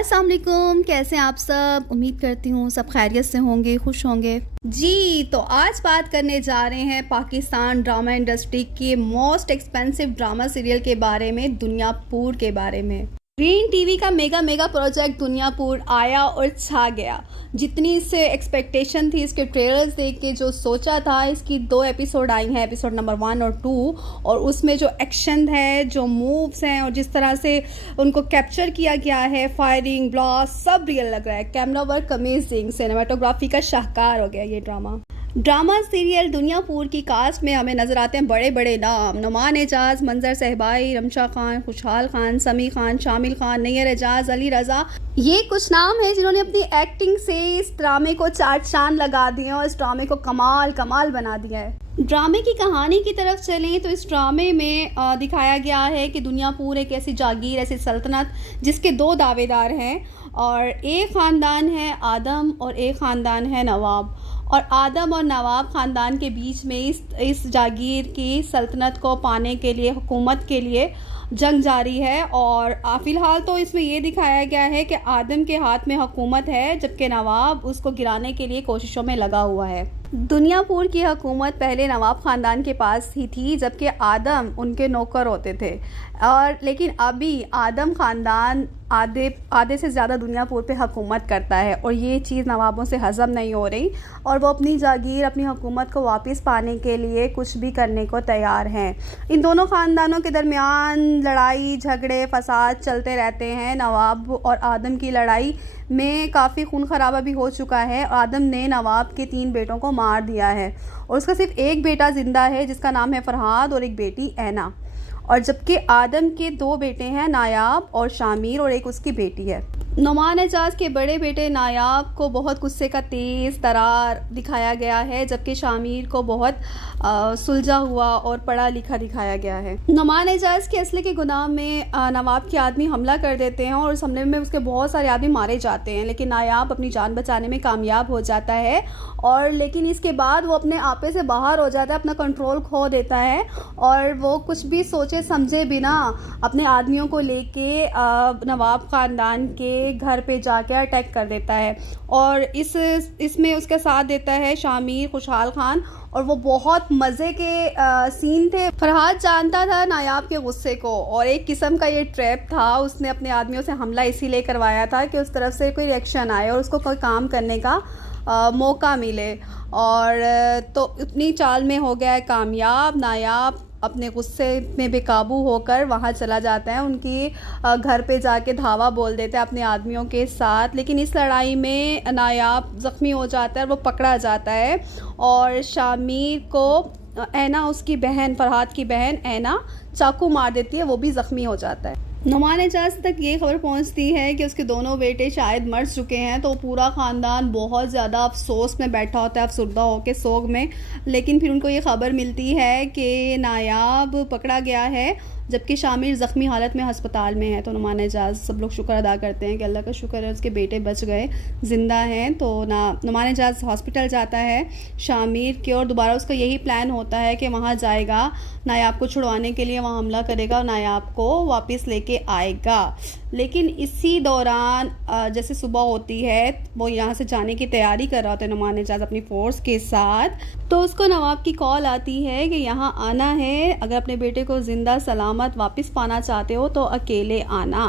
अस्सलाम वालेकुम, कैसे हैं आप सब। उम्मीद करती हूँ सब खैरियत से होंगे, खुश होंगे जी। तो आज बात करने जा रहे हैं पाकिस्तान ड्रामा इंडस्ट्री के मोस्ट एक्सपेंसिव ड्रामा सीरियल के बारे में, दुनियापुर के बारे में। ग्रीन टीवी का मेगा प्रोजेक्ट दुनियापुर आया और छा गया। जितनी इससे एक्सपेक्टेशन थी, इसके ट्रेलर्स देख के जो सोचा था, इसकी 2 एपिसोड आई हैं, एपिसोड नंबर 1 और 2, और उसमें जो एक्शन है, जो मूव्स हैं और जिस तरह से उनको कैप्चर किया गया है, फायरिंग, ब्लास्ट, सब रियल लग रहा है। कैमरा वर्क अमेजिंग, सिनेमाटोग्राफी का शाहकार हो गया ये ड्रामा सीरियल दुनियापुर की कास्ट में हमें नजर आते हैं बड़े बड़े नाम। नुमान एजाज, मंजर सहबाई, रमशा खान, खुशहाल खान, समी खान, शामिल खान, नैयर एजाज, अली रजा। ये कुछ नाम हैं जिन्होंने अपनी एक्टिंग से इस ड्रामे को चार चांद लगा दिए और इस ड्रामे को कमाल बना दिया है। ड्रामे की कहानी की तरफ चलें तो इस ड्रामे में दिखाया गया है कि दुनियापुर एक ऐसी जागीर, ऐसी सल्तनत जिसके 2 दावेदार हैं, और एक ख़ानदान है आदम और एक ख़ानदान है नवाब। और आदम और नवाब ख़ानदान के बीच में इस जागीर की सल्तनत को पाने के लिए, हुकूमत के लिए जंग जारी है। और फ़िलहाल तो इसमें ये दिखाया गया है कि आदम के हाथ में हुकूमत है, जबकि नवाब उसको गिराने के लिए कोशिशों में लगा हुआ है। दुनियापुर की हुकूमत पहले नवाब ख़ानदान के पास ही थी, जबकि आदम उनके नौकर होते थे। और लेकिन अभी आदम ख़ानदान आधे से ज़्यादा दुनियापुर पे हुकूमत करता है, और ये चीज़ नवाबों से हज़म नहीं हो रही, और वो अपनी जागीर, अपनी हुकूमत को वापस पाने के लिए कुछ भी करने को तैयार हैं। इन दोनों ख़ानदानों के दरमियान लड़ाई झगड़े फसाद चलते रहते हैं। नवाब और आदम की लड़ाई में काफ़ी खून खराबा भी हो चुका है। आदम ने नवाब के 3 बेटों को मार दिया है, और उसका सिर्फ एक बेटा ज़िंदा है जिसका नाम है फरहाद, और एक बेटी ऐना। और जबकि आदम के 2 बेटे हैं, नायाब और शामिर, और एक उसकी बेटी है। नुमान एजाज के बड़े बेटे नायाब को बहुत गुस्से का तेज़ तरार दिखाया गया है, जबकि शामिर को बहुत सुलझा हुआ और पढ़ा लिखा दिखाया गया है। नुमान एजाज के असले के गुनाह में नवाब के आदमी हमला कर देते हैं, और उस हमले में उसके बहुत सारे आदमी मारे जाते हैं, लेकिन नायाब अपनी जान बचाने में कामयाब हो जाता है। और लेकिन इसके बाद वो अपने आपे से बाहर हो जाता है, अपना कंट्रोल खो देता है, और वो कुछ भी सोचे समझे बिना अपने आदमियों को लेके नवाब ख़ानदान के घर पे जाके अटैक कर देता है। और इसमें उसका साथ देता है शामिर, खुशहाल खान, और वो बहुत मज़े के सीन थे। फरहाद जानता था नायाब के गुस्से को, और एक किस्म का ये ट्रैप था। उसने अपने आदमियों से हमला इसीलिए करवाया था कि उस तरफ से कोई रिएक्शन आए और उसको कोई काम करने का मौका मिले। और तो इतनी चाल में हो गया है कामयाब। नायाब अपने गुस्से में बेकाबू होकर वहाँ चला जाता है, उनकी घर पे जाके धावा बोल देता है अपने आदमियों के साथ। लेकिन इस लड़ाई में नायाब ज़ख्मी हो जाता है और वो पकड़ा जाता है, और शामिर को ऐना, उसकी बहन, फरहाद की बहन ऐना चाकू मार देती है, वो भी ज़ख्मी हो जाता है। नुमान एजाज तक ये खबर पहुंचती है कि उसके दोनों बेटे शायद मर चुके हैं, तो पूरा ख़ानदान बहुत ज़्यादा अफसोस में बैठा होता है, अफसुर्दा होकर सोग में। लेकिन फिर उनको ये खबर मिलती है कि नायाब पकड़ा गया है, जबकि शामिर ज़ख्मी हालत में अस्पताल में है। तो नुमान एजाज, सब लोग शुक्र अदा करते हैं कि अल्लाह का शुक्र है उसके बेटे बच गए, ज़िंदा हैं। तो नुमान एजाज हॉस्पिटल जाता है शामिर की, और दोबारा उसका यही प्लान होता है कि वहाँ जाएगा, नायाब को छुड़वाने के लिए वहाँ हमला करेगा और नायाब को वापस लेके आएगा। लेकिन इसी दौरान जैसे सुबह होती है, वो यहाँ से जाने की तैयारी कर रहा होता है नुमान एजाज अपनी फ़ोर्स के साथ, तो उसको नवाब की कॉल आती है कि यहाँ आना है, अगर अपने बेटे को ज़िंदा सलामत वापस पाना चाहते हो तो अकेले आना।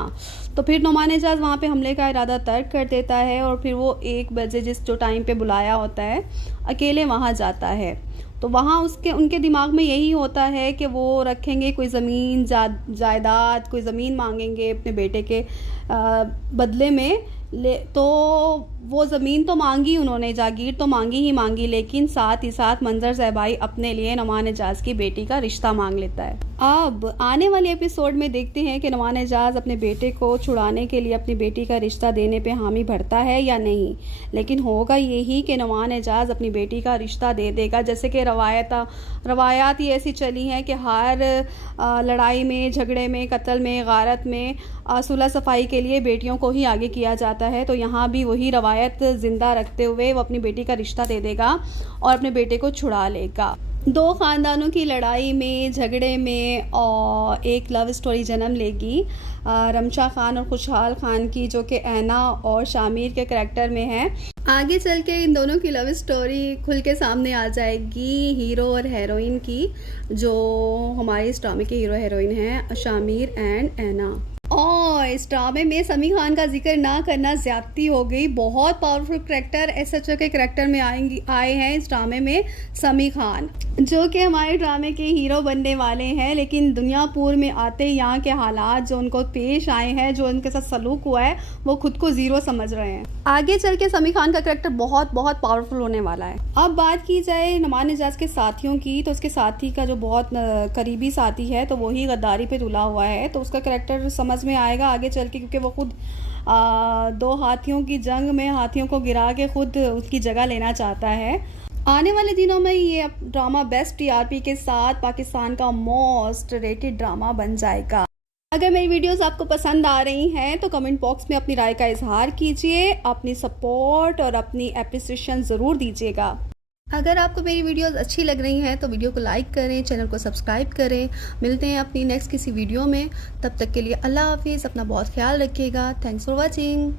तो फिर नुमान एजाज वहाँ पे हमले का इरादा तर्क कर देता है, और फिर वो 1 बजे जो टाइम पे बुलाया होता है, अकेले वहाँ जाता है। तो वहाँ उनके दिमाग में यही होता है कि वो रखेंगे कोई ज़मीन जायदाद, कोई ज़मीन मांगेंगे अपने बेटे के बदले में। तो वो ज़मीन तो मांगी उन्होंने, जागीर तो मांगी ही मांगी, लेकिन साथ ही साथ मंजर सहबाई अपने लिए नुमान एजाज की बेटी का रिश्ता मांग लेता है। अब आने वाले एपिसोड में देखते हैं कि नुमान एजाज अपने बेटे को छुड़ाने के लिए अपनी बेटी का रिश्ता देने पे हामी भरता है या नहीं। लेकिन होगा यही कि नुमान एजाज अपनी बेटी का रिश्ता दे देगा। जैसे कि रवायात ही ऐसी चली हैं कि हर लड़ाई में, झगड़े में, कत्ल में, गारत में सुलह सफाई के लिए बेटियों को ही आगे किया जाता है। तो यहाँ भी वही रवायत ज़िंदा रखते हुए वो अपनी बेटी का रिश्ता दे देगा और अपने बेटे को छुड़ा लेगा। दो ख़ानदानों की लड़ाई में, झगड़े में और एक लव स्टोरी जन्म लेगी रमशा खान और खुशहाल खान की, जो कि ऐना और शामिर के करैक्टर में है। आगे चल के इन दोनों की लव स्टोरी खुल के सामने आ जाएगी हीरो और हीरोइन की, जो हमारे इस ड्रामे के हीरो हीरोइन हैं शामिर एंड ऐना। और इस ड्रामे में समी खान का जिक्र ना करना ज़्यादती हो गई। बहुत पावरफुल करैक्टर एसएचओ के करैक्टर में आए हैं इस ड्रामे में समी खान, जो कि हमारे ड्रामे के हीरो बनने वाले हैं। लेकिन दुनियापुर में आते यहाँ के हालात जो उनको पेश आए हैं, जो उनके साथ सलूक हुआ है, वो खुद को ज़ीरो समझ रहे हैं। आगे चल के समी खान का करैक्टर बहुत बहुत पावरफुल होने वाला है। अब बात की जाए नुमान एजाज के साथियों की, तो उसके साथी का जो बहुत करीबी साथी है, तो वही गद्दारी पे तुला हुआ है। तो उसका करैक्टर समझ में आएगा आगे चल के, क्योंकि वो खुद दो हाथियों की जंग में हाथियों को गिरा के खुद उसकी जगह लेना चाहता है। आने वाले दिनों में ये ड्रामा बेस्ट टीआरपी के साथ पाकिस्तान का मोस्ट रेटेड ड्रामा बन जाएगा। अगर मेरी वीडियोस आपको पसंद आ रही हैं तो कमेंट बॉक्स में अपनी राय का इजहार कीजिए, अपनी सपोर्ट और अपनी एप्रिसिएशन ज़रूर दीजिएगा। अगर आपको मेरी वीडियोस अच्छी लग रही हैं तो वीडियो को लाइक करें, चैनल को सब्सक्राइब करें। मिलते हैं अपनी नेक्स्ट किसी वीडियो में, तब तक के लिए अल्लाह हाफिज़। अपना बहुत ख्याल रखिएगा। Thanks for watching.